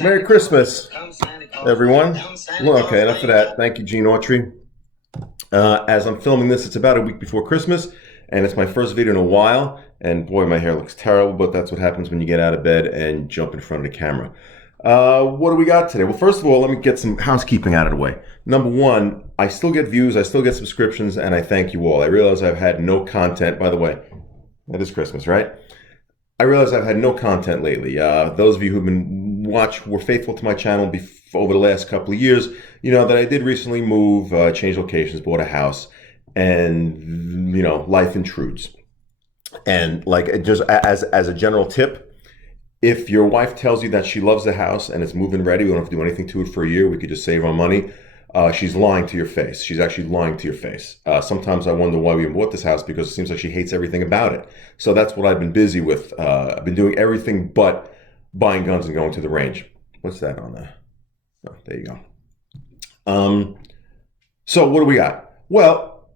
Merry Christmas, everyone. Well, okay, enough of that. Thank you, Gene Autry. As I'm filming this, it's about a week before Christmas, and it's my first video in a while. And boy, my hair looks terrible, but that's what happens when you get out of bed and jump in front of the camera. What do we got today? Well, first of all, let me get some housekeeping out of the way. Number one, I still get views, I still get subscriptions, and I thank you all. I realize I've had no content. By the way, it is Christmas, right? I realize I've had no content lately. Those of you who've been were faithful to my channel over the last couple of years, you know that I did recently move, change locations, bought a house, and life intrudes. And like just as a general tip, if your wife tells you that she loves the house and it's move-in ready, we don't have to do anything to it for a year, we could just save our money. She's lying to your face. She's actually lying to your face. Sometimes I wonder why we bought this house, because it seems like she hates everything about it. So that's what I've been busy with. I've been doing everything but buying guns and going to the range. What's that on there? Oh, there you go. So what do we got? Well,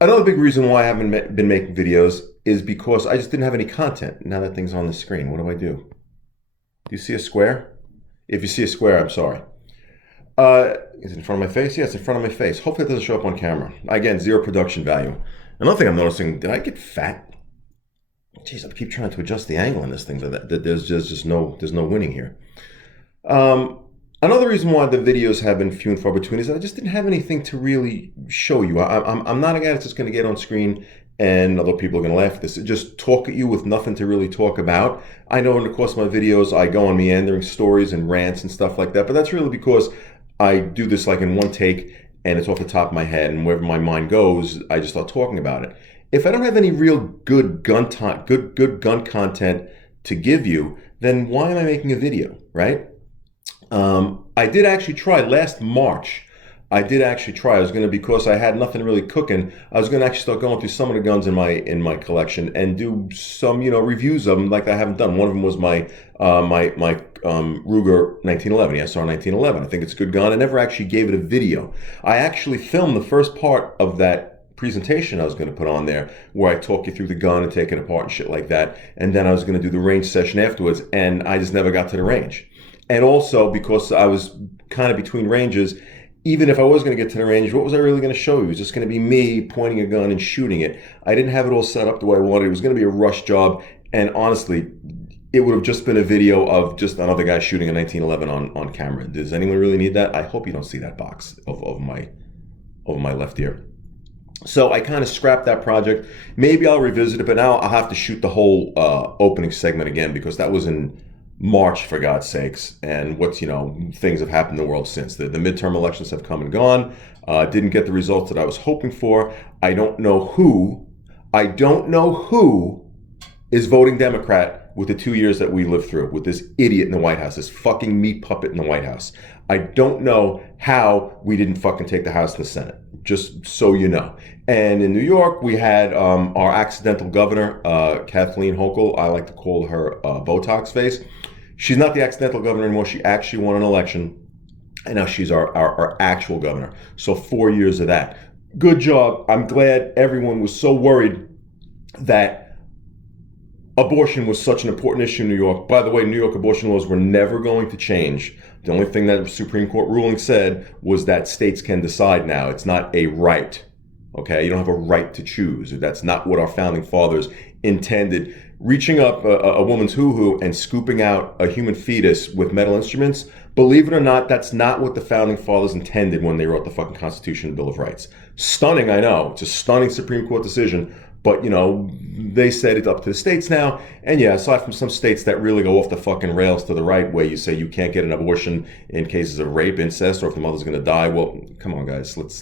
another big reason why I haven't been making videos is because I just didn't have any content. Now that thing's on the screen, what do? Do you see a square? If you see a square, I'm sorry. Is it in front of my face? Yeah, it's in front of my face. Hopefully it doesn't show up on camera. Again, zero production value. Another thing I'm noticing, did I get fat? Jeez, I keep trying to adjust the angle on this thing. There's just no winning here. Another reason why the videos have been few and far between is that I just didn't have anything to really show you. I'm not a guy that's just going to get on screen and other people are going to laugh at this. Just talk at you with nothing to really talk about. I know in the course of my videos, I go on meandering stories and rants and stuff like that, but that's really because I do this like in one take and it's off the top of my head, and wherever my mind goes, I just start talking about it. If I don't have any real good gun content to give you, then why am I making a video, right? I did actually try last March. I was going to, because I had nothing really cooking, I was going to actually start going through some of the guns in my collection and do some, reviews of them like I haven't done. One of them was my Ruger 1911, the SR 1911. I think it's a good gun. I never actually gave it a video. I actually filmed the first part of that presentation I was going to put on there, where I talk you through the gun and take it apart and shit like that. And then I was going to do the range session afterwards, and I just never got to the range. And also because I was kind of between ranges, even if I was going to get to the range, what was I really going to show you? It was just going to be me pointing a gun and shooting it. I didn't have it all set up the way I wanted. It was going to be a rush job. And honestly, it would have just been a video of just another guy shooting a 1911 on camera. Does anyone really need that? I hope you don't see that box over my left ear. So I kind of scrapped that project. Maybe I'll revisit it, but now I'll have to shoot the whole opening segment again, because that was in March, for God's sakes, and things have happened in the world since. The midterm elections have come and gone. Didn't get the results that I was hoping for. I don't know who is voting Democrat with the 2 years that we lived through, with this idiot in the White House, this fucking meat puppet in the White House. I don't know how we didn't fucking take the House and the Senate, just so you know. And in New York, we had our accidental governor, Kathleen Hochul. I like to call her Botox face. She's not the accidental governor anymore. She actually won an election, and now she's our actual governor. So 4 years of that. Good job. I'm glad everyone was so worried that abortion was such an important issue in New York. By the way, New York abortion laws were never going to change. The only thing that the Supreme Court ruling said was that states can decide now. It's not a right. Okay, you don't have a right to choose. That's not what our founding fathers intended. Reaching up a woman's hoo-hoo and scooping out a human fetus with metal instruments, believe it or not, that's not what the founding fathers intended when they wrote the fucking Constitution and Bill of Rights. Stunning, I know. It's a stunning Supreme Court decision, but they said it's up to the states now. And yeah, aside from some states that really go off the fucking rails to the right, where you say you can't get an abortion in cases of rape, incest, or if the mother's going to die. Well, come on, guys, let's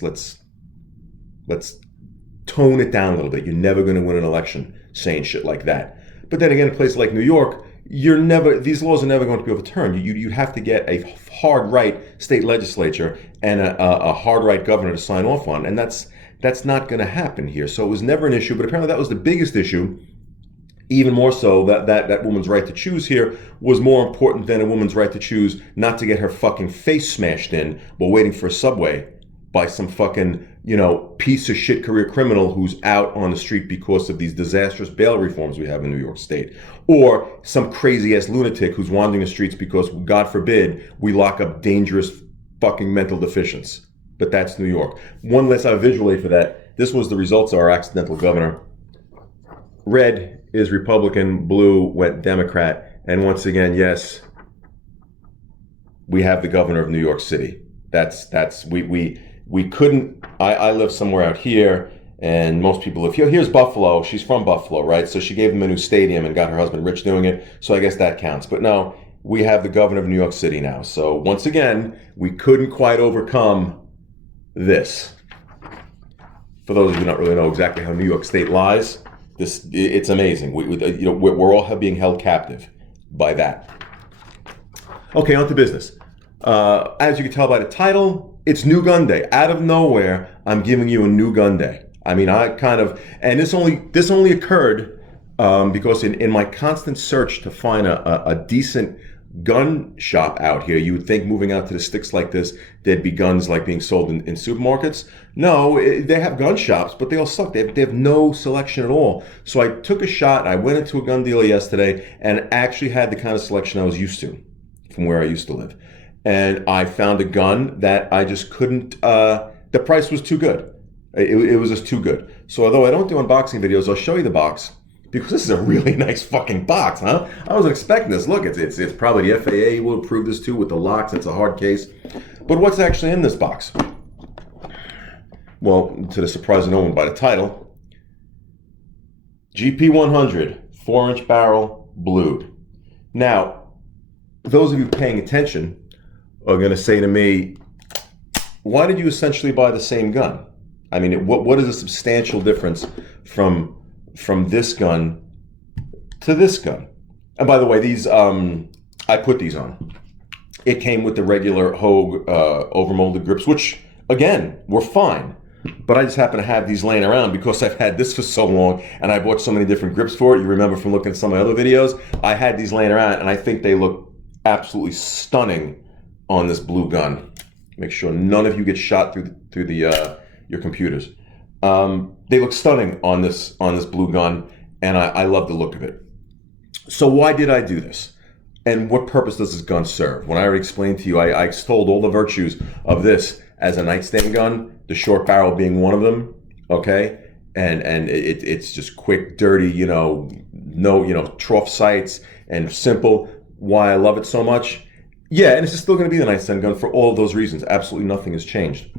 tone it down a little bit. You're never going to win an election saying shit like that. But then again, in a place like New York, these laws are never going to be overturned. You have to get a hard right state legislature and a hard right governor to sign off on, and that's not going to happen here. So it was never an issue, but apparently that was the biggest issue. Even more so, that woman's right to choose here was more important than a woman's right to choose not to get her fucking face smashed in while waiting for a subway by some fucking, piece of shit career criminal who's out on the street because of these disastrous bail reforms we have in New York State. Or some crazy ass lunatic who's wandering the streets because, God forbid, we lock up dangerous fucking mental deficients. But that's New York. One less visual aid for that. This was the results of our accidental governor. Red is Republican, blue went Democrat. And once again, yes, we have the governor of New York City. We couldn't. I live somewhere out here, and most people live here. Here's Buffalo. She's from Buffalo, right? So she gave them a new stadium and got her husband Rich doing it. So I guess that counts. But no, we have the governor of New York City now. So once again, we couldn't quite overcome this. For those of you who don't really know exactly how New York State lies, it's amazing. We're all being held captive by that. Okay, on to business. As you can tell by the title, it's New Gun Day. Out of nowhere, I'm giving you a New Gun Day. I mean, and this only occurred because in my constant search to find a decent gun shop out here, you would think moving out to the sticks like this, there'd be guns like being sold in supermarkets. No, they have gun shops, but they all suck. They have no selection at all. So I took a shot. I went into a gun dealer yesterday and actually had the kind of selection I was used to from where I used to live. And I found a gun that I just couldn't, the price was too good. It was just too good. So although I don't do unboxing videos, I'll show you the box because this is a really nice fucking box, huh? I wasn't expecting this. Look, it's probably the FAA will approve this too with the locks. It's a hard case. But what's actually in this box? Well, to the surprise of no one by the title, GP100, 4-inch barrel, blued. Now, those of you paying attention are going to say to me, why did you essentially buy the same gun? I mean, what is a substantial difference from this gun to this gun? And by the way, these I put these on. It came with the regular Hogue overmolded grips, which again were fine. But I just happen to have these laying around because I've had this for so long and I bought so many different grips for it. You remember from looking at some of my other videos, I had these laying around and I think they look absolutely stunning on this blue gun. Make sure none of you get shot through your computers. They look stunning on this blue gun, and I love the look of it. So why did I do this? And what purpose does this gun serve? When I already explained to you, I extolled all the virtues of this as a nightstand gun, the short barrel being one of them, okay? And it's just quick, dirty, no trough sights and simple. Why I love it so much? Yeah, and it's still going to be the nightstand gun for all of those reasons. Absolutely nothing has changed.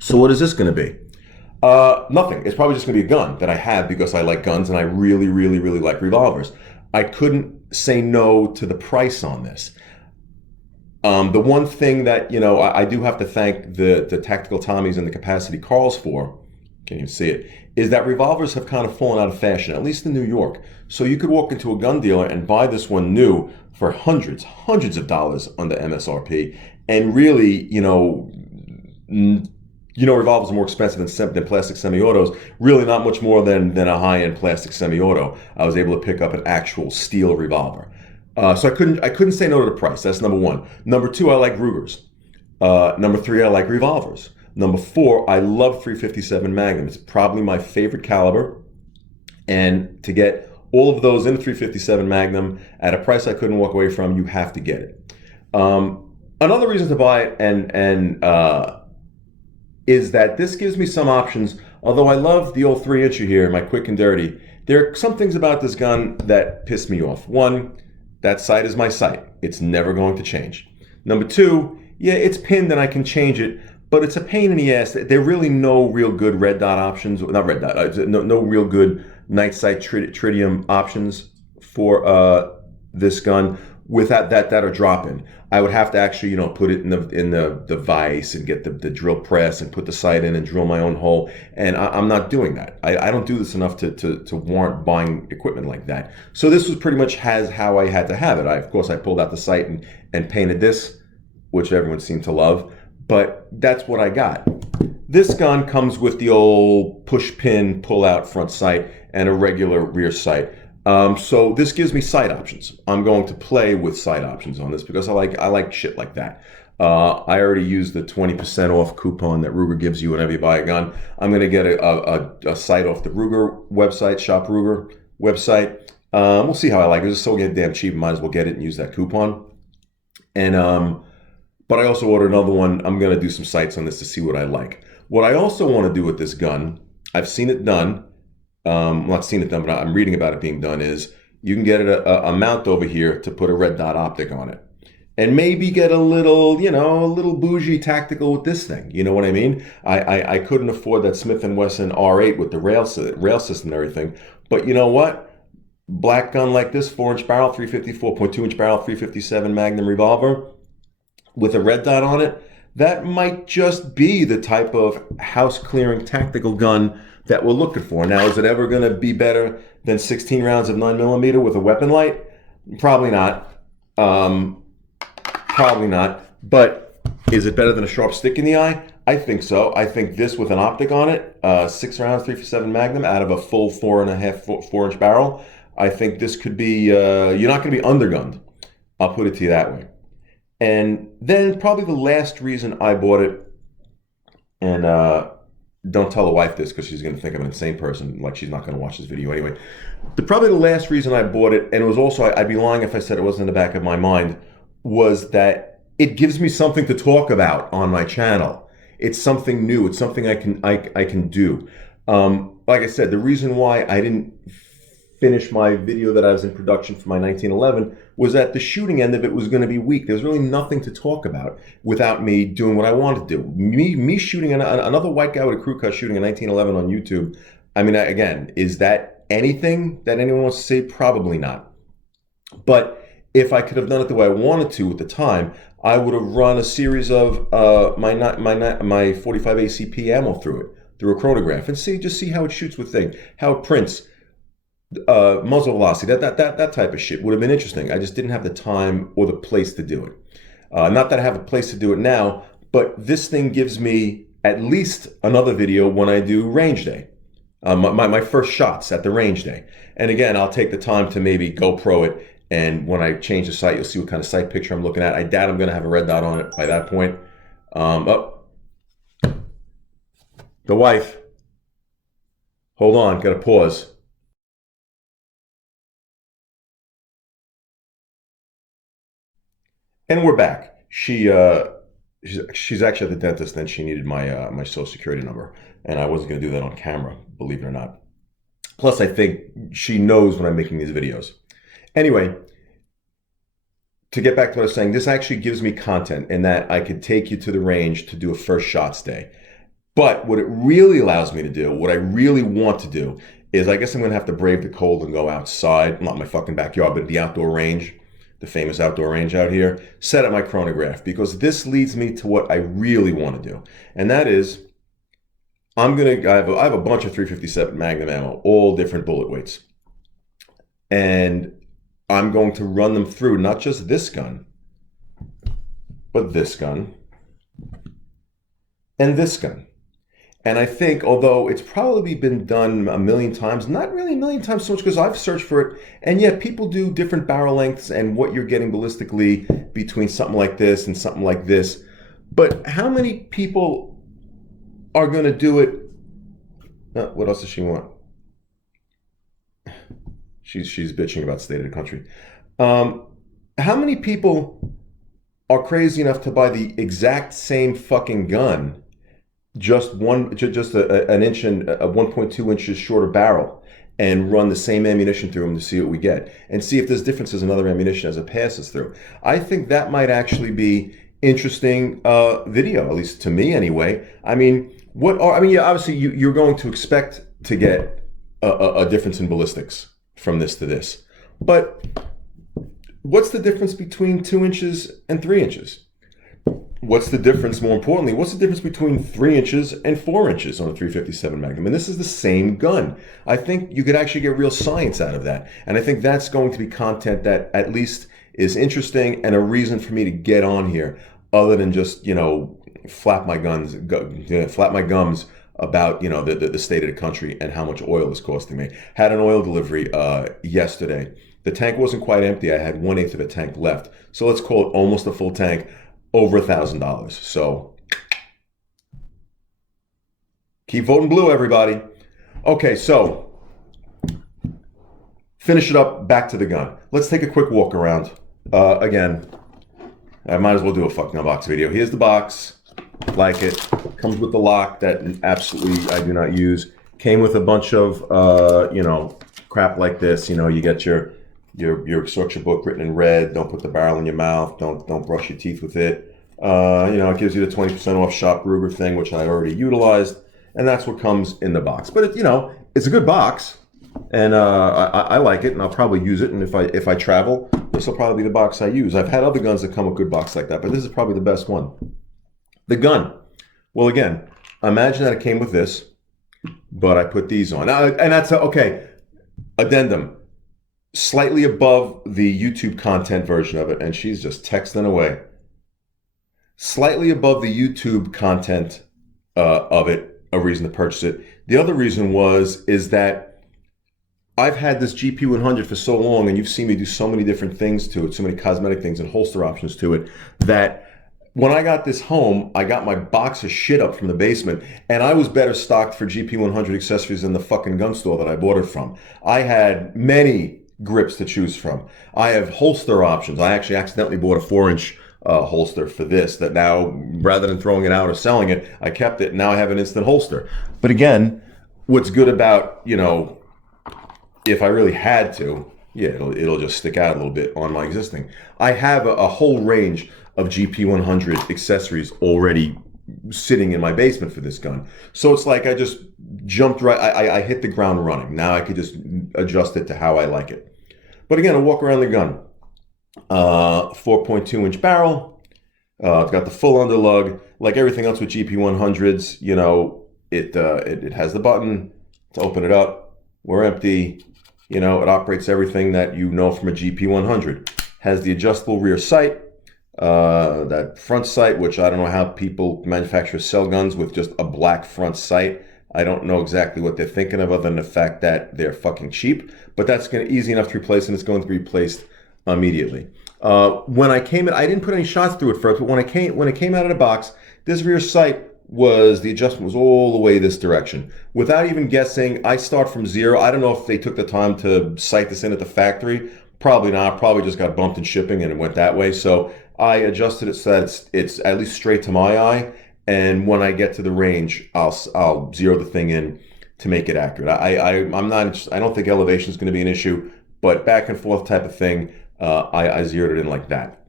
So what is this going to be? Nothing. It's probably just going to be a gun that I have because I like guns and I really, really, really like revolvers. I couldn't say no to the price on this. The one thing that, I do have to thank the Tactical Tommies and the Capacity Carls for, can't even see it, is that revolvers have kind of fallen out of fashion, at least in New York. So you could walk into a gun dealer and buy this one new for hundreds of dollars under MSRP. And really, revolvers are more expensive than plastic semi-autos. Really not much more than a high-end plastic semi-auto. I was able to pick up an actual steel revolver. So I couldn't say no to the price. That's number one. Number two, I like Rugers. Number three, I like revolvers. Number four, I love .357 Magnum. It's probably my favorite caliber. And to get all of those in a .357 Magnum at a price I couldn't walk away from, you have to get it. Another reason to buy it and is that this gives me some options. Although I love the old 3-incher here, my quick and dirty, there are some things about this gun that piss me off. One, that sight is my sight. It's never going to change. Number two, yeah, it's pinned and I can change it, but it's a pain in the ass. There are really no real good red dot options, not red dot, no real good night sight tritium options for this gun without that are drop-in. I would have to actually, put it in the vise and get the drill press and put the sight in and drill my own hole. And I'm not doing that. I don't do this enough to warrant buying equipment like that. So this was pretty much how I had to have it. Of course, I pulled out the sight and painted this, which everyone seemed to love. But that's what I got. This gun comes with the old push pin, pull out front sight and a regular rear sight. So this gives me sight options. I'm going to play with sight options on this because I like shit like that. I already used the 20% off coupon that Ruger gives you whenever you buy a gun. I'm going to get a site off the Ruger website, Shop Ruger website. We'll see how I like it. It's so damn cheap. Might as well get it and use that coupon. And but I also ordered another one. I'm going to do some sites on this to see what I like. What I also want to do with this gun, I've seen it done. Not seen it done, but I'm reading about it being done, is you can get a mount over here to put a red dot optic on it. And maybe get a little, a little bougie tactical with this thing. You know what I mean? I couldn't afford that Smith & Wesson R8 with the rail system and everything. But you know what? Black gun like this, 4-inch barrel, 4.2-inch barrel, 357 Magnum revolver with a red dot on it, that might just be the type of house-clearing tactical gun that we're looking for. Now, is it ever going to be better than 16 rounds of 9mm with a weapon light? Probably not. Probably not. But is it better than a sharp stick in the eye? I think so. I think this with an optic on it, 6 rounds, 357 Magnum out of a full 4.5-4-inch barrel, I think this could be, you're not going to be undergunned. I'll put it to you that way. And then probably the last reason I bought it, and don't tell the wife this because she's going to think I'm an insane person, like she's not going to watch this video anyway. But probably the last reason I bought it, and it was also, I'd be lying if I said it wasn't in the back of my mind, was that it gives me something to talk about on my channel. It's something new. It's something I can do. Like I said, the reason why I didn't finish my video that I was in production for my 1911 was that the shooting end of it was going to be weak. There was really nothing to talk about without me doing what I wanted to do. Me shooting another white guy with a crew cut shooting a 1911 on YouTube. I mean, again, is that anything that anyone wants to say? Probably not. But if I could have done it the way I wanted to at the time, I would have run a series of my 45 ACP ammo through a chronograph and just see how it shoots with things, how it prints. Muzzle velocity, that type of shit would have been interesting. I just didn't have the time or the place to do it. Not that I have a place to do it now, but this thing gives me at least another video when I do range day. My first shots at the range day. And again, I'll take the time to maybe GoPro it, and when I change the sight, you'll see what kind of sight picture I'm looking at. I doubt I'm going to have a red dot on it by that point. The wife. Hold on, got to pause. And we're back. She's actually at the dentist, and she needed my my social security number, and I wasn't going to do that on camera, believe it or not. Plus, I think she knows when I'm making these videos. Anyway, to get back to what I was saying, this actually gives me content in that I could take you to the range to do a first shots day. But what it really allows me to do, what I really want to do, is I guess I'm going to have to brave the cold and go outside, not my fucking backyard, but the outdoor range. The famous outdoor range out here, set up my chronograph, because this leads me to what I really want to do. And that is, I have a bunch of 357 Magnum ammo, all different bullet weights. And I'm going to run them through not just this gun, but this gun and this gun. And I think, although it's probably been done a million times, not really a million times so much because I've searched for it, and yet people do different barrel lengths and what you're getting ballistically between something like this and something like this. But how many people are going to do it? What else does she want? She's bitching about state of the country. How many people are crazy enough to buy the exact same fucking gun, just an inch and a 1.2 inches shorter barrel, and run the same ammunition through them to see what we get, and see if there's differences in other ammunition as it passes through? I think that might actually be interesting video, at least to me anyway. I mean, yeah, obviously you're going to expect to get a difference in ballistics from this to this, but what's the difference between 2 inches and 3 inches? What's the difference, more importantly, what's the difference between 3 inches and 4 inches on a 357 Magnum? And this is the same gun. I think you could actually get real science out of that. And I think that's going to be content that at least is interesting and a reason for me to get on here, other than just, flap my gums about, the state of the country and how much oil is costing me. Had an oil delivery yesterday. The tank wasn't quite empty. I had 1/8 of a tank left. So let's call it almost a full tank. over $1,000. So keep voting blue, everybody. Okay, so finish it up, back to the gun. Let's take a quick walk around. Again, I might as well do a fucking unbox video. Here's the box. Like it. Comes with the lock that absolutely I do not use. Came with a bunch of, crap like this. You get your instruction book written in red. Don't put the barrel in your mouth. Don't brush your teeth with it. It gives you the 20% off Shop Ruger thing, which I already utilized. And that's what comes in the box. But, it's a good box. And I like it, and I'll probably use it. And if I travel, this will probably be the box I use. I've had other guns that come with good box like that, but this is probably the best one. The gun. Well, again, imagine that it came with this, but I put these on. And that's okay. Addendum. Slightly above the YouTube content version of it, and she's just texting away. Slightly above the YouTube content of it, a reason to purchase it. The other reason is that I've had this GP100 for so long, and you've seen me do so many different things to it, so many cosmetic things and holster options to it, that when I got this home, I got my box of shit up from the basement, and I was better stocked for GP100 accessories than the fucking gun store that I bought it from. I had many grips to choose from. I have holster options. I actually accidentally bought a 4-inch holster for this, that now, rather than throwing it out or selling it, I kept it, and now I have an instant holster. But again, what's good about, if I really had to, it'll just stick out a little bit on my existing. I have a whole range of GP100 accessories already sitting in my basement for this gun. So it's like I just jumped right, I hit the ground running. Now I could just adjust it to how I like it. But again, I'll walk around the gun. 4.2-inch barrel. It's got the full underlug. Like everything else with GP100s, it has the button to open it up. We're empty. It operates everything that you know from a GP100. Has the adjustable rear sight. That front sight, which I don't know how manufacturers sell guns with just a black front sight. I don't know exactly what they're thinking of, other than the fact that they're fucking cheap. But that's easy enough to replace, and it's going to be replaced immediately. When I came in, I didn't put any shots through it first, but when it came out of the box, this rear sight the adjustment was all the way this direction. Without even guessing, I start from zero. I don't know if they took the time to sight this in at the factory. Probably not. Probably just got bumped in shipping and it went that way. So I adjusted it so that it's at least straight to my eye. And when I get to the range, I'll zero the thing in to make it accurate. I don't think elevation is going to be an issue, but back and forth type of thing, I zeroed it in like that.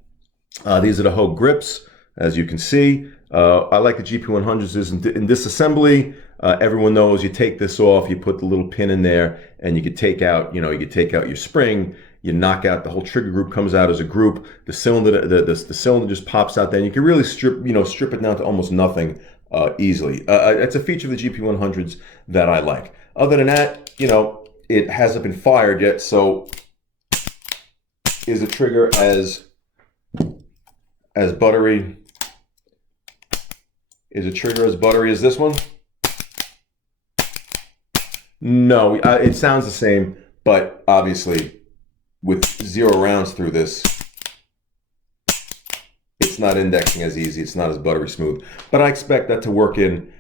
These are the Hogue grips, as you can see. I like the GP100s in this assembly. Everyone knows you take this off, you put the little pin in there, and you could take out, your spring. You knock out the whole trigger group, comes out as a group. The cylinder, the cylinder just pops out there, and you can really strip it down to almost nothing easily. It's a feature of the GP100s that I like. Other than that, it hasn't been fired yet. So, is the trigger as buttery? Is a trigger as buttery as this one? No, it sounds the same, but obviously with 0 rounds through this, it's not indexing as easy. It's not as buttery smooth, but I expect that to work in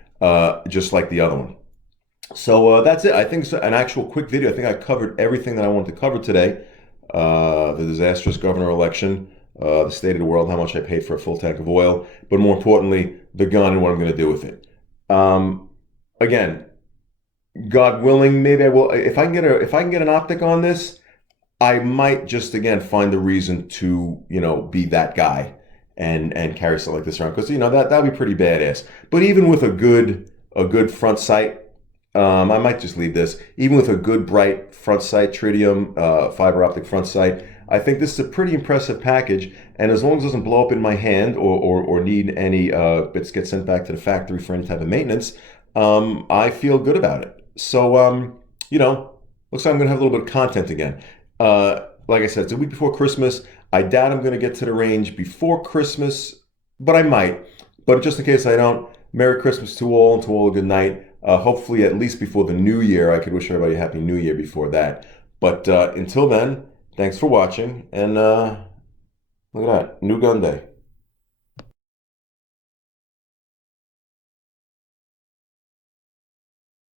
just like the other one. So that's it. I think it's an actual quick video. I think I covered everything that I wanted to cover today. The disastrous governor election, the state of the world, how much I paid for a full tank of oil, but more importantly, the gun and what I'm going to do with it. Again, God willing, maybe I will. If I can get an optic on this, I might just again find a reason to be that guy and carry something like this around, because that'd be pretty badass. But even with a good front sight, I might just leave this. Even with a good bright front sight, tritium fiber optic front sight, I think this is a pretty impressive package. And as long as it doesn't blow up in my hand or need any bits get sent back to the factory for any type of maintenance, I feel good about it. So looks like I'm gonna have a little bit of content again. Like I said, it's a week before Christmas. I doubt I'm going to get to the range before Christmas, but I might. But just in case I don't, Merry Christmas to all, and to all a good night. Hopefully at least before the New Year. I could wish everybody a Happy New Year before that. But until then, thanks for watching, and look at that, new gun day.